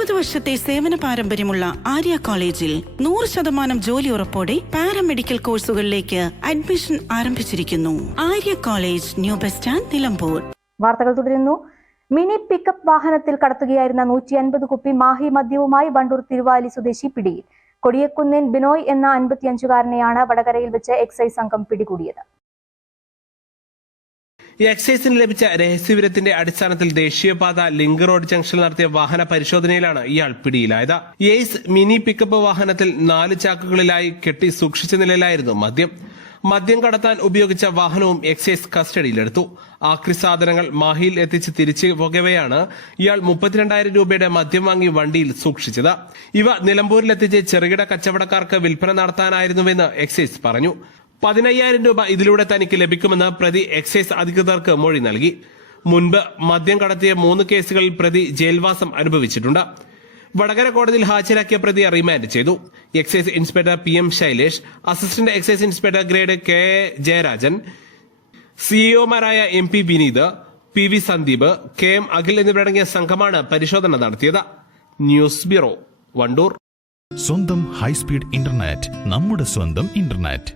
20 വർഷത്തെ സേവന പാരമ്പര്യമുള്ള ആര്യ കോളേജിൽ 100% ജോലി ഉറപ്പോടെ പാരാമെഡിക്കൽ കോഴ്സുകളിലേക്ക് അഡ്മിഷൻ ആരംഭിച്ചിരിക്കുന്നു. Arya college, new bus stand, Nilambur. വാർത്തകൾ തുടരുന്നു. മിനി പിക്കപ്പ് വാഹനത്തിൽ കടത്തുകയായിരുന്ന 150 കുപ്പി മാഹി മദ്യവുമായി വണ്ടൂർ തിരുവാലി സ്വദേശി പിടിയിൽ. കൊടിയക്കുന്നേൻ ബിനോയ് എന്ന 55-കാരനെയാണ് വടകരയിൽ വെച്ച് എക്സൈസ് സംഘം പിടികൂടിയത്. എക്സൈസിന് ലഭിച്ച രഹസ്യവിവരത്തിന്റെ അടിസ്ഥാനത്തിൽ ദേശീയപാത ലിങ്ക് റോഡ് ജംഗ്ഷനിൽ നടത്തിയ വാഹന പരിശോധനയിലാണ് ഇയാൾ പിടിയിലായത്. എയ്സ് മിനി പിക്കപ്പ് വാഹനത്തിൽ 4 ചാക്കുകളിലായി കെട്ടി സൂക്ഷിച്ച നിലയിലായിരുന്നു മദ്യം കടത്താൻ ഉപയോഗിച്ച വാഹനവും എക്സൈസ് കസ്റ്റഡിയിലെടുത്തു. ആക്രി സാധനങ്ങൾ മാഹിയിൽ എത്തിച്ച് തിരിച്ചു പോകവെയാണ് ഇയാൾ 32,000 രൂപയുടെ മദ്യം വാങ്ങി വണ്ടിയിൽ സൂക്ഷിച്ചത്. ഇവ നിലമ്പൂരിലെത്തിച്ച് ചെറുകിട കച്ചവടക്കാർക്ക് വിൽപ്പന നടത്താനായിരുന്നുവെന്ന് എക്സൈസ് പറഞ്ഞു. 15,000 രൂപ ഇതിലൂടെ തനിക്ക് ലഭിക്കുമെന്ന് പ്രതി എക്സൈസ് അധികൃതർക്ക് മൊഴി നൽകി. മുൻപ് മദ്യം കടത്തിയ 3 കേസുകളിൽ പ്രതി ജയിൽവാസം അനുഭവിച്ചിട്ടുണ്ട്. വടകര കോടതിയിൽ ഹാജരാക്കിയ പ്രതിയെ റിമാൻഡ് ചെയ്തു. Excise inspector PM Shailesh, assistant excise inspector grade KA Jayarajan, സിഇഒമാരായ MP Vineeth, PV Sandeep, KM Akhil എന്നിവരടങ്ങിയ സംഘമാണ് പരിശോധന നടത്തിയത്. News bureau, Wandoor. സ്വന്തം ഹൈസ്പീഡ് ഇന്റർനെറ്റ്, നമ്മുടെ സ്വന്തം ഇന്റർനെറ്റ്.